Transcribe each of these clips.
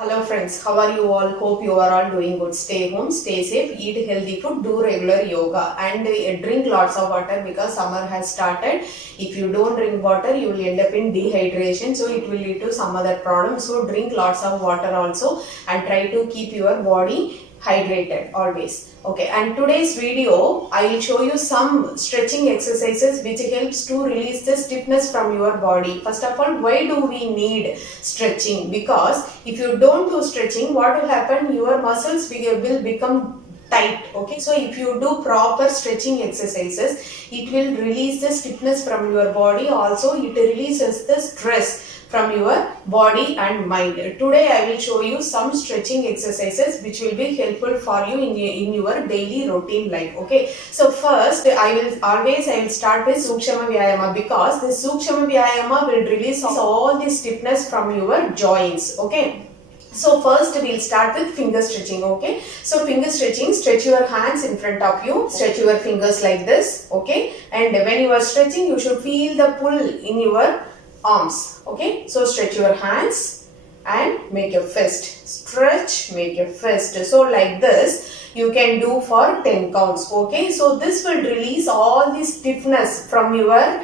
Hello friends, how are you all? Hope you are all doing good. Stay home, stay safe, eat healthy food, do regular yoga and drink lots of water because summer has started. If you don't drink water, you will end up in dehydration, so it will lead to some other problems. So drink lots of water also and try to keep your body hydrated always. Okay, and today's video I will show you some stretching exercises which helps to release the stiffness from your body. First of all, why do we need stretching? Because if you don't do stretching, what will happen? Your muscles will become tight. Okay, so if you do proper stretching exercises, it will release the stiffness from your body. Also it releases the stress from your body and mind. Today I will show you some stretching exercises which will be helpful for you in your daily routine life. Okay, so first I will start with Sukshama Vyayama, because the Sukshama Vyayama will release all the stiffness from your joints. Okay, so first we'll start with finger stretching. Okay, so finger stretching, stretch your hands in front of you, stretch your fingers like this. Okay, and when you are stretching, you should feel the pull in your arms. Okay, so stretch your hands and make a fist. Stretch, make a fist. So like this you can do for 10 counts. Okay, so this will release all the stiffness from your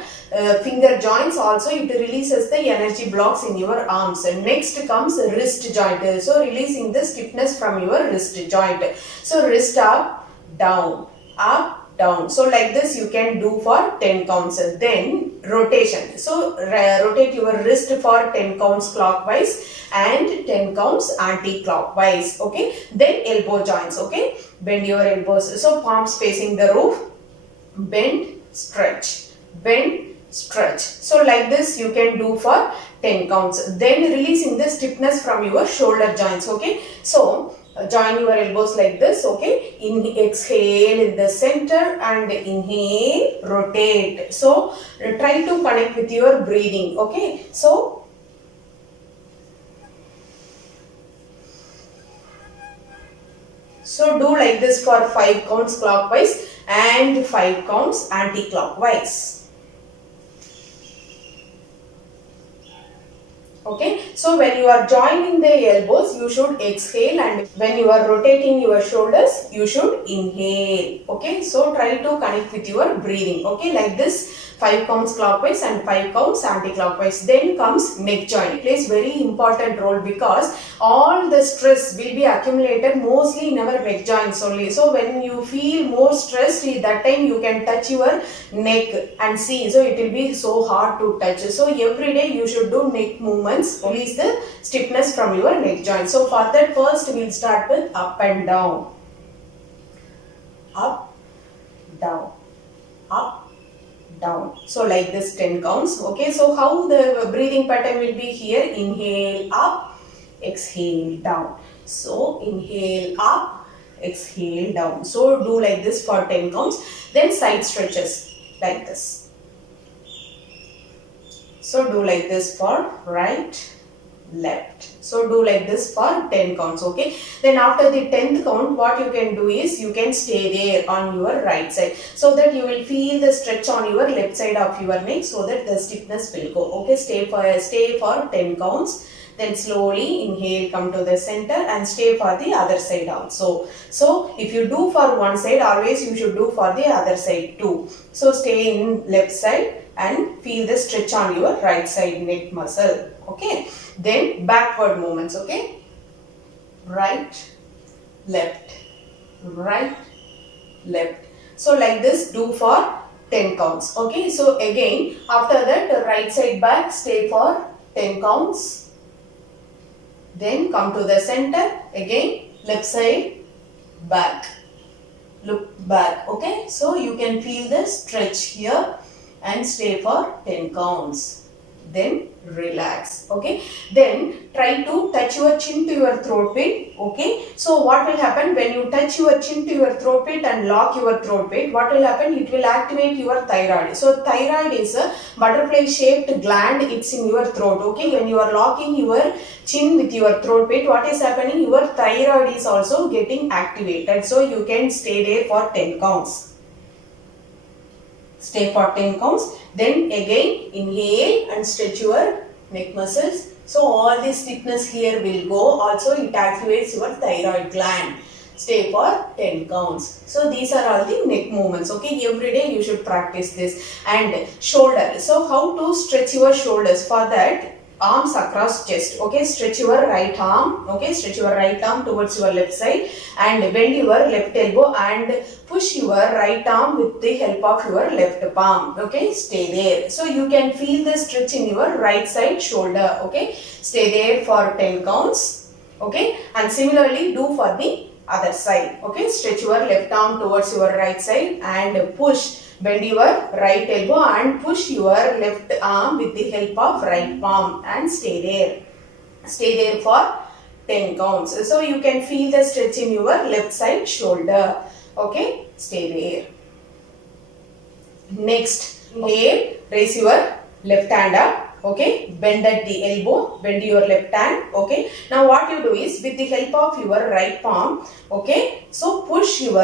finger joints. Also it releases the energy blocks in your arms. And next comes wrist joint. So releasing the stiffness from your wrist joint. So wrist up, down, up, down. So like this you can do for 10 counts. Then rotation. So rotate your wrist for 10 counts clockwise and 10 counts anti-clockwise. Okay, then elbow joints. Okay, bend your elbows. So palms facing the roof, bend, stretch, bend, stretch. So like this you can do for 10 counts. Then releasing the stiffness from your shoulder joints. Okay, so join your elbows like this. Okay, exhale in the center and inhale, rotate. So try to connect with your breathing. Okay, so do like this for 5 counts clockwise and 5 counts anti-clockwise. Okay, so when you are joining the elbows, you should exhale, and when you are rotating your shoulders, you should inhale. Okay, so try to connect with your breathing. Okay, like this 5 counts clockwise and 5 counts anti-clockwise. Then comes neck joint. It plays very important role because all the stress will be accumulated mostly in our neck joints only. So when you feel more stressed, that time you can touch your neck and see. So it will be so hard to touch. So every day you should do neck movements, release the stiffness from your neck joint. So for that, first we will start with up and down. Up, down, up, down. So like this 10 counts. Okay, so how the breathing pattern will be here? Inhale up, exhale down. So inhale up, exhale down. So do like this for 10 counts. Then side stretches like this. So do like this for right, left. So do like this for 10 counts. Okay, then after the 10th count, what you can do is you can stay there on your right side, so that you will feel the stretch on your left side of your neck, so that the stiffness will go. Okay, stay for 10 counts. Then slowly inhale, come to the center and stay for the other side also. So if you do for one side, always you should do for the other side too. So stay in left side and feel the stretch on your right side neck muscle. Okay, then backward movements. Okay, right, left, right, left. So like this do for 10 counts. Okay, so again after that the right side back, stay for 10 counts. Then come to the center, again left side back, look back. Okay, so you can feel the stretch here and stay for 10 counts. Then relax. Okay, then try to touch your chin to your throat pit. Okay, so what will happen when you touch your chin to your throat pit and lock your throat pit? What will happen? It will activate your thyroid. So thyroid is a butterfly shaped gland. It's in your throat. Okay, when you are locking your chin with your throat pit, what is happening? Your thyroid is also getting activated. So you can stay there for 10 counts. Stay for 10 counts. Then again inhale and stretch your neck muscles. So all this stiffness here will go. Also it activates your thyroid gland. Stay for 10 counts. So these are all the neck movements. Okay, every day you should practice this. And shoulder. So how to stretch your shoulders? For that, arms across chest. Okay, stretch your right arm. Okay, stretch your right arm towards your left side and bend your left elbow and push your right arm with the help of your left palm. Okay, stay there. So you can feel the stretch in your right side shoulder. Okay, stay there for 10 counts. Okay, and similarly do for the other side. Okay, stretch your left arm towards your right side and push. Bend your right elbow and push your left arm with the help of right palm and stay there. Stay there for 10 counts. So you can feel the stretch in your left side shoulder. Okay, stay there. Next, here, raise your left hand up. Okay, bend at the elbow, bend your left hand. Okay, now what you do is with the help of your right palm, okay, so push your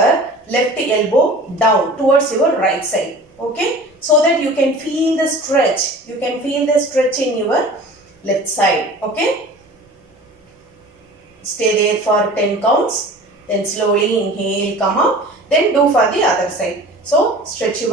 left elbow down towards your right side. Okay, so that you can feel the stretch. You can feel the stretch in your left side. Okay, stay there for 10 counts. Then slowly inhale, come up. Then do for the other side. So stretch your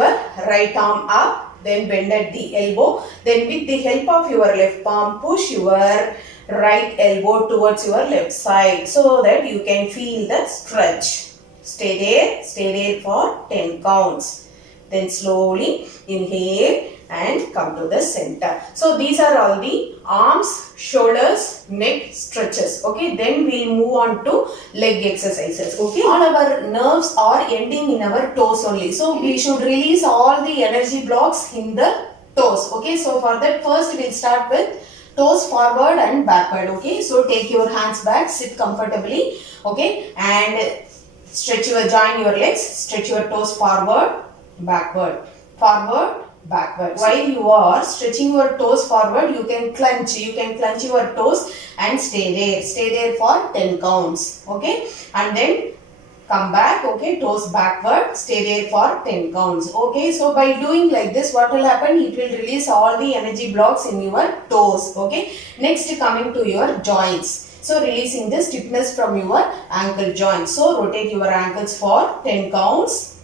right arm up. Then bend at the elbow. Then with the help of your left palm, push your right elbow towards your left side so that you can feel the stretch. Stay there for 10 counts. Then slowly inhale and come to the center. So these are all the arms, shoulders, neck stretches. Okay, then we'll move on to leg exercises. Okay, all our nerves are ending in our toes only. So we should release all the energy blocks in the toes. Okay, so for that first we'll start with toes forward and backward. Okay, so take your hands back, sit comfortably. Okay, and join your legs, stretch your toes forward, backward, forward, backward. While you are stretching your toes forward, you can clench your toes and stay there for 10 counts. Okay, and then come back. Okay, toes backward, stay there for 10 counts. Okay, so by doing like this, what will happen? It will release all the energy blocks in your toes. Okay, next coming to your joints. So releasing the stiffness from your ankle joints. So rotate your ankles for 10 counts.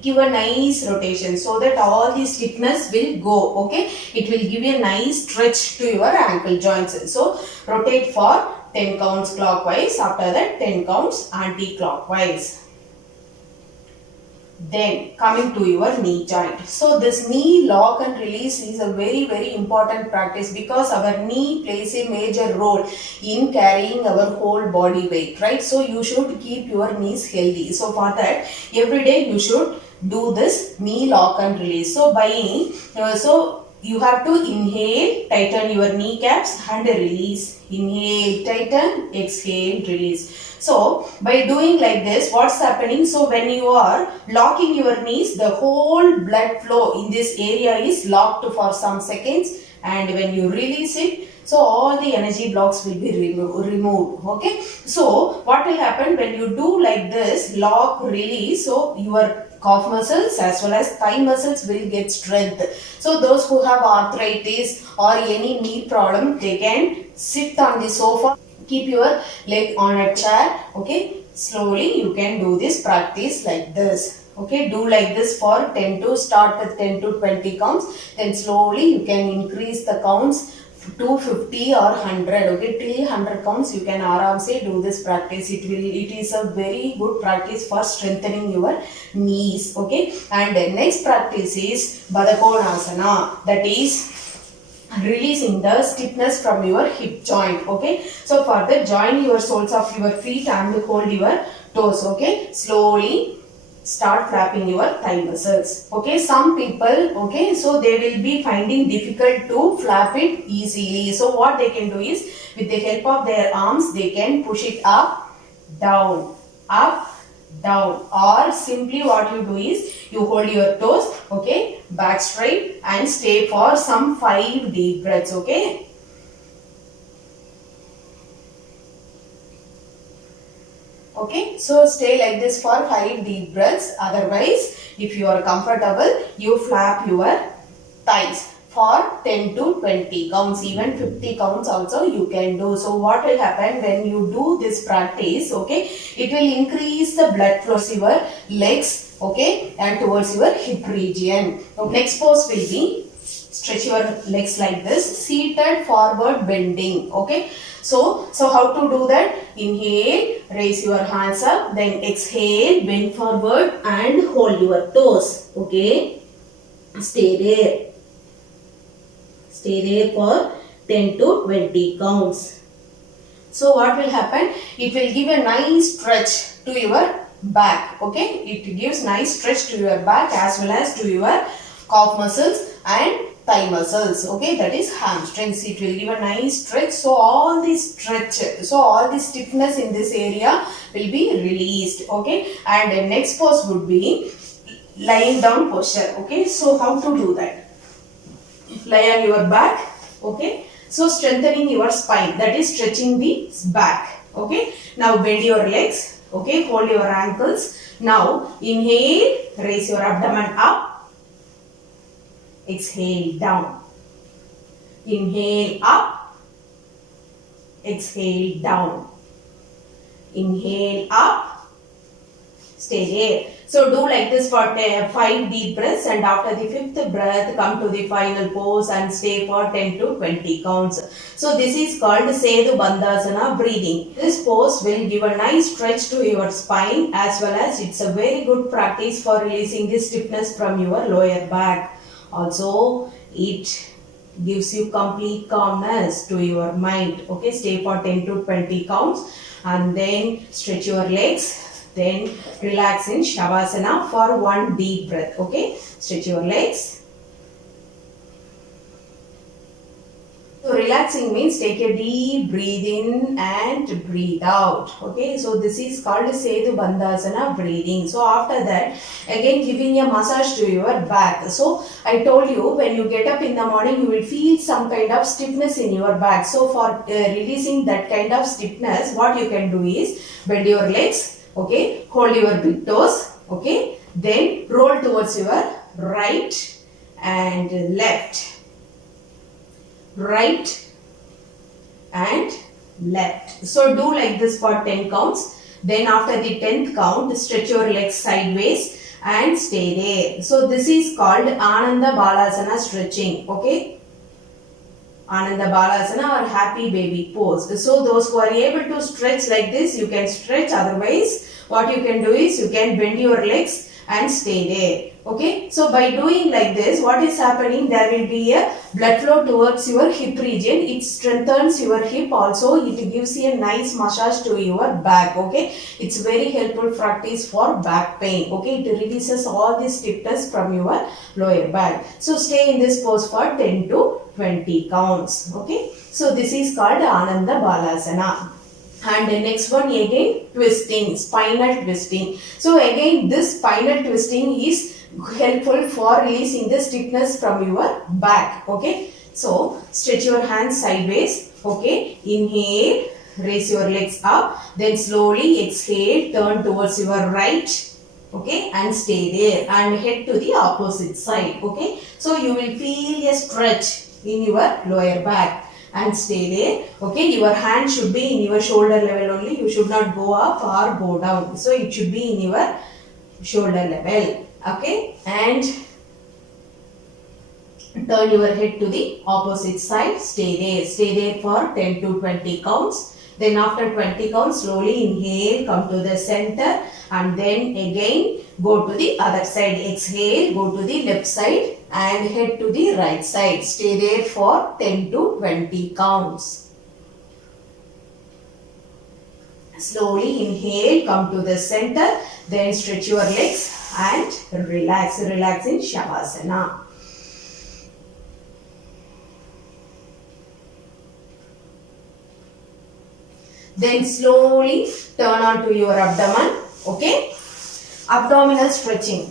Give a nice rotation so that all the stiffness will go. Okay, it will give you a nice stretch to your ankle joints. So rotate for 10 counts clockwise. After that 10 counts anti-clockwise. Then coming to your knee joint. So this knee lock and release is a very important practice because our knee plays a major role in carrying our whole body weight, right? So you should keep your knees healthy. So for that every day you should do this knee lock and release. So you have to inhale, tighten your kneecaps and release. Inhale, tighten, exhale, release. So by doing like this, what's happening? So when you are locking your knees, the whole blood flow in this area is locked for some seconds, and when you release it, so all the energy blocks will be removed. Okay, so what will happen when you do like this, lock, release, so your calf muscles as well as thigh muscles will get strength. So those who have arthritis or any knee problem, they can sit on the sofa, keep your leg on a chair. Okay, slowly you can do this practice like this. Okay, do like this for start with 10 to 20 counts. Then slowly you can increase the counts to 50 or 100. Okay, till 100 counts you can aramse do this practice. It is a very good practice for strengthening your knees. Okay, and the next practice is Badakonasana, that is releasing the stiffness from your hip joint. Okay, so for that, join your soles of your feet and hold your toes. Okay, slowly start flapping your thigh muscles. Okay, some people, okay, so they will be finding difficult to flap it easily. So what they can do is, with the help of their arms, they can push it up, down, or simply what you do is, you hold your toes, okay, back straight and stay for some 5 deep breaths. Okay, okay, so stay like this for 5 deep breaths. Otherwise, if you are comfortable, you flap your thighs for 10 to 20 counts, even 50 counts also you can do. So what will happen when you do this practice, okay, it will increase the blood flow to your legs, okay, and towards your hip region. So next pose will be stretch your legs like this, seated forward bending, okay. So how to do that? Inhale, raise your hands up, then exhale, bend forward and hold your toes, okay. Stay there. Stay there for 10 to 20 counts. So what will happen? It will give a nice stretch to your back, okay. It gives nice stretch to your back as well as to your calf muscles and thigh muscles, okay, that is hamstrings. It will give a nice stretch. So all this stiffness in this area will be released, okay. And the next pose would be lying down posture, okay. So how to do that? Lie on your back, okay. So strengthening your spine, that is stretching the back, okay. Now bend your legs, okay, hold your ankles. Now inhale, raise your abdomen up. Exhale down. Inhale up. Exhale down. Inhale up. Stay there. So do like this for 5 deep breaths, and after the 5th breath come to the final pose and stay for 10 to 20 counts. So this is called Setu Bandhasana breathing. This pose will give a nice stretch to your spine as well as it's a very good practice for releasing the stiffness from your lower back. Also, it gives you complete calmness to your mind. Okay, stay for 10 to 20 counts and then stretch your legs. Then relax in Shavasana for 1 deep breath. Okay, stretch your legs. So relaxing means take a deep breathe in and breathe out. Okay, so this is called Setu Bandhasana breathing. So after that, again giving a massage to your back. So I told you when you get up in the morning, you will feel some kind of stiffness in your back. So for releasing that kind of stiffness, what you can do is bend your legs, okay, hold your big toes, okay, then roll towards your right and left. Right and left. So do like this for 10 counts. Then after the 10th count, stretch your legs sideways and stay there. So this is called Ananda Balasana stretching. Okay. Ananda Balasana or happy baby pose. So those who are able to stretch like this, you can stretch. Otherwise, what you can do is you can bend your legs and stay there. Okay, so by doing like this, what is happening? There will be a blood flow towards your hip region. It strengthens your hip also. It gives you a nice massage to your back. Okay, it's very helpful practice for back pain. Okay, it releases all the stiffness from your lower back. So stay in this pose for 10 to 20 counts. Okay, so this is called Ananda Balasana. And the next one again, twisting, spinal twisting. So again this spinal twisting is helpful for releasing the stiffness from your back. Okay, so stretch your hands sideways. Okay, inhale, raise your legs up, then slowly exhale, turn towards your right. Okay, and stay there and head to the opposite side. Okay, so you will feel a stretch in your lower back and stay there. Okay, your hand should be in your shoulder level only. You should not go up or go down. So it should be in your shoulder level. Okay, and turn your head to the opposite side. Stay there for 10 to 20 counts. Then after 20 counts, slowly inhale, come to the center and then again go to the other side. Exhale, go to the left side and head to the right side. Stay there for 10 to 20 counts. Slowly inhale, come to the center, then stretch your legs and relax in Shavasana. Then slowly turn onto your abdomen. Okay, abdominal stretching.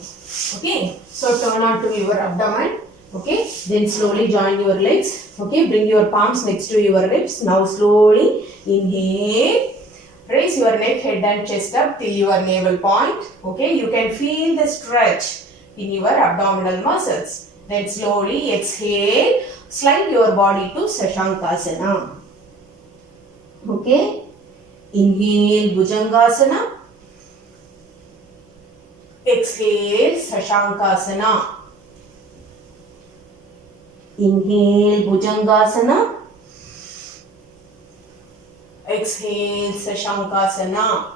Okay, so turn onto your abdomen. Okay, then slowly join your legs. Okay, bring your palms next to your ribs. Now slowly inhale. Raise your neck, head and chest up till your navel point. Okay, you can feel the stretch in your abdominal muscles. Then slowly exhale. Slide your body to Sashankasana. Okay. Inhale Bhujangasana. Exhale Sashankasana. Inhale Bhujangasana. Exhale Sashankasana.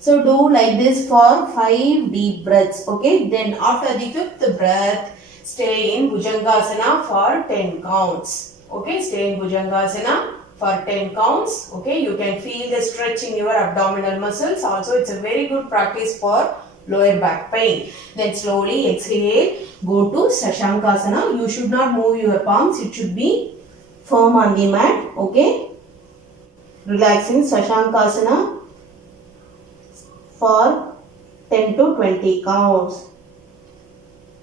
So do like this for 5 deep breaths. Okay. Then after the 5th breath, stay in Bhujangasana for 10 counts. Okay. Stay in Bhujangasana for 10 counts. Okay. You can feel the stretch in your abdominal muscles. Also, it's a very good practice for lower back pain. Then slowly exhale. Go to Sashankasana. You should not move your palms. It should be firm on the mat. Okay. Relax in Sashankasana for 10 to 20 counts.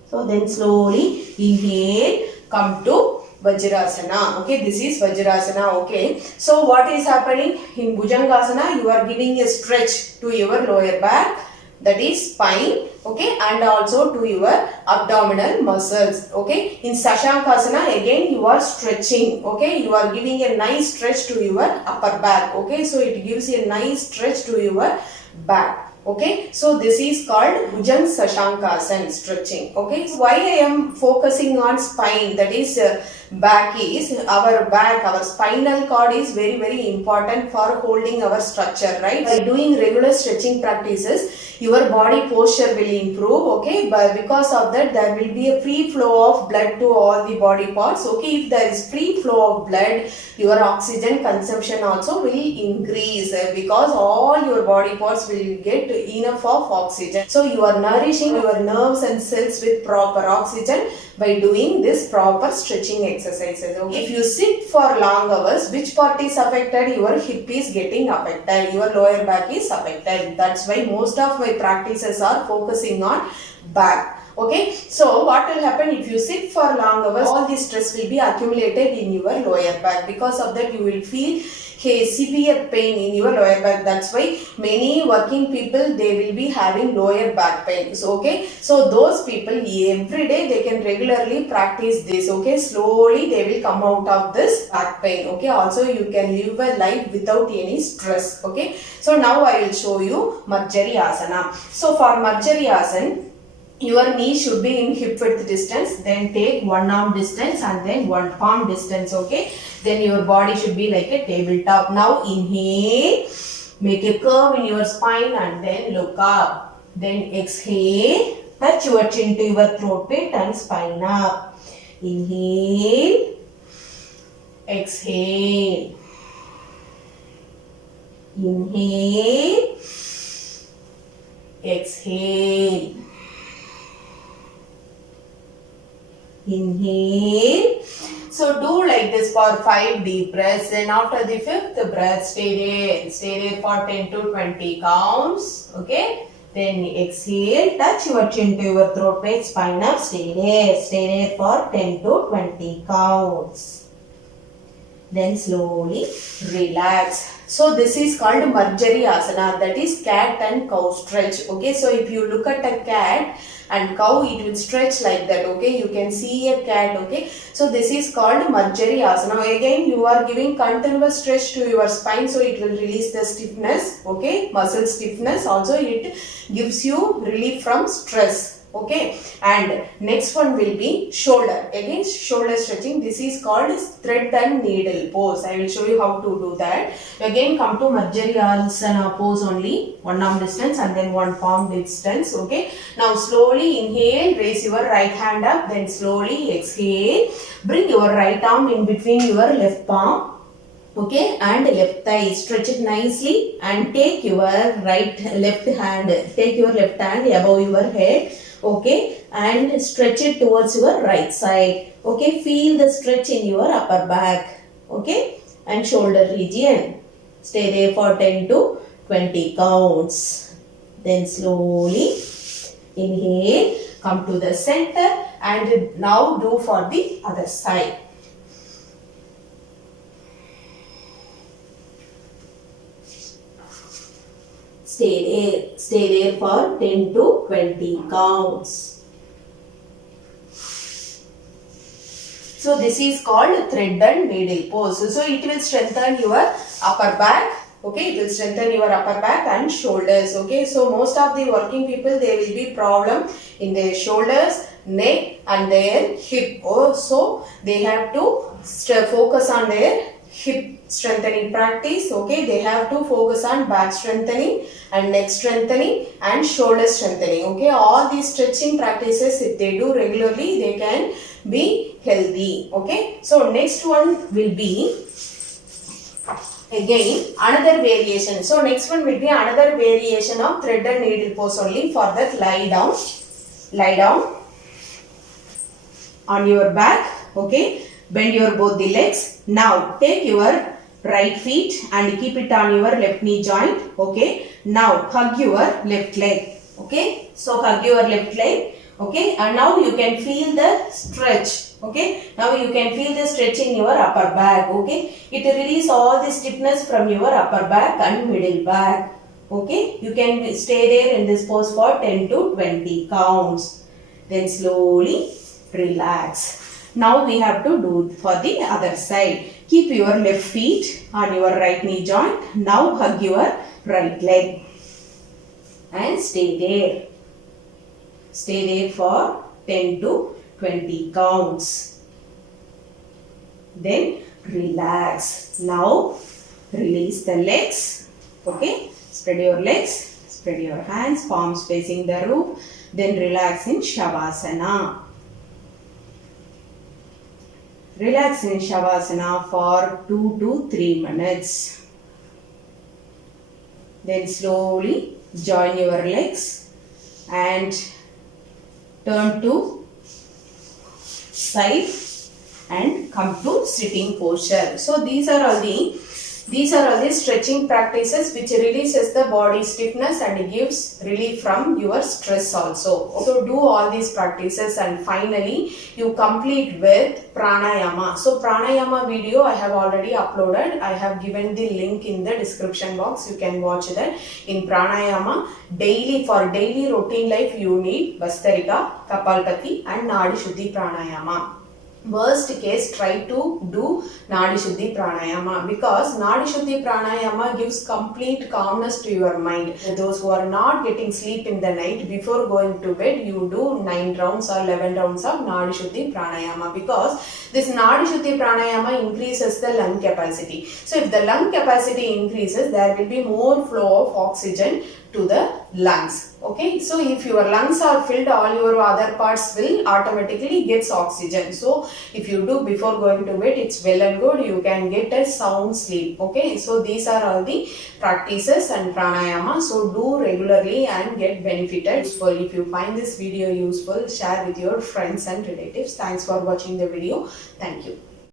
So then slowly inhale, come to Vajrasana. Okay, this is Vajrasana. Okay, so what is happening in Bhujangasana? You are giving a stretch to your lower back, that is spine. Okay, and also to your abdominal muscles. Okay, in Sashankasana again you are stretching. Okay, you are giving a nice stretch to your upper back. Okay, so it gives a nice stretch to your back. Okay, so this is called Bhujan Sashankasana stretching. Okay, so why I am focusing on spine, that is back, is our back, our spinal cord is very important for holding our structure, right? By doing regular stretching practices, your body posture will improve. Okay, but because of that there will be a free flow of blood to all the body parts. Okay, if there is free flow of blood, your oxygen consumption also will increase because all your body parts will get enough of oxygen. So you are nourishing your nerves and cells with proper oxygen by doing this proper stretching exercises. Okay? If you sit for long hours, which part is affected? Your hip is getting affected, your lower back is affected. That's why most of my practices are focusing on back. Okay, so what will happen if you sit for long hours? All this stress will be accumulated in your lower back. Because of that, you will feel severe pain in your lower back. That's why many working people, they will be having lower back pain. So, okay, so those people every day they can regularly practice this. Okay, slowly they will come out of this back pain. Okay, also you can live a life without any stress. Okay, so now I will show you Marjari Asana. So for Marjari Asana, your knee should be in hip width distance, then take one arm distance and then one palm distance. Okay, then your body should be like a tabletop. Now inhale, make a curve in your spine and then look up. Then exhale, touch your chin to your throat pit and spine up. Inhale, exhale, inhale, exhale. Inhale. So do like this for 5 deep breaths. Then after the 5th breath, stay there for 10 to 20 counts. Okay. Then exhale, touch your chin to your throat plate, spine up, stay there for 10 to 20 counts. Then slowly relax. So this is called Marjari Asana, that is cat and cow stretch. Okay, so if you look at a cat and cow, it will stretch like that. Okay, you can see a cat. Okay, so this is called Marjari Asana. Again, you are giving continuous stretch to your spine, so it will release the stiffness. Okay, muscle stiffness. Also, it gives you relief from stress. Okay, and next one will be shoulder. Again, shoulder stretching. This is called thread and needle pose. I will show you how to do that. Again, come to Marjari Asana pose only. One arm distance and then one palm distance. Okay, now slowly inhale, raise your right hand up, then slowly exhale. Bring your right arm in between your left palm. Okay, and left thigh, stretch it nicely and take your left hand above your head. Okay, and stretch it towards your right side. Okay, feel the stretch in your upper back. Okay, and shoulder region. Stay there for 10 to 20 counts. Then slowly inhale, come to the center and now do for the other side. Stay there for 10 to 20 counts. So this is called thread and needle pose. So it will strengthen your upper back. Okay, it will strengthen your upper back and shoulders. Okay, so most of the working people, there will be problem in their shoulders, neck and their hip. Oh, so they have to focus on their hip strengthening practice. Okay, they have to focus on back strengthening and neck strengthening and shoulder strengthening. Okay, all these stretching practices, if they do regularly, they can be healthy. Okay, so next one will be again another variation. So next one will be another variation of thread and needle pose only. For that, lie down on your back. Okay, bend your both the legs. Now take your right feet and keep it on your left knee joint. Okay, now hug your left leg. Okay, so hug your left leg. Okay, and now you can feel the stretch. Okay, now you can feel the stretch in your upper back. Okay, it release all the stiffness from your upper back and middle back. Okay, you can stay there in this pose for 10 to 20 counts. Then slowly relax. Now we have to do for the other side. Keep your left feet on your right knee joint. Now hug your right leg and stay there. Stay there for 10 to 20 counts. Then relax. Now release the legs. Okay, spread your legs, spread your hands, palms facing the roof. Then relax in Shavasana. Relax in Shavasana for 2 to 3 minutes. Then slowly join your legs and turn to side and come to sitting posture. So these are all the stretching practices which releases the body stiffness and gives relief from your stress also. So do all these practices and finally you complete with pranayama. So pranayama video I have already uploaded. I have given the link in the description box. You can watch that. In pranayama, for daily routine life you need Bastarika, Kapalbhati and Nadi Shuddhi pranayama. Worst case, try to do Nadi Shuddhi pranayama, because Nadi Shuddhi pranayama gives complete calmness to your mind. Those who are not getting sleep in the night, before going to bed, you do 9 rounds or 11 rounds of Nadi Shuddhi pranayama, because this Nadi Shuddhi pranayama increases the lung capacity. So if the lung capacity increases, there will be more flow of oxygen to the lungs. Okay, so if your lungs are filled, all your other parts will automatically get oxygen. So if you do before going to bed, it's well and good, you can get a sound sleep. Okay, so these are all the practices and pranayama. So do regularly and get benefited. Useful. If you find this video useful, share with your friends and relatives. Thanks for watching the video. Thank you.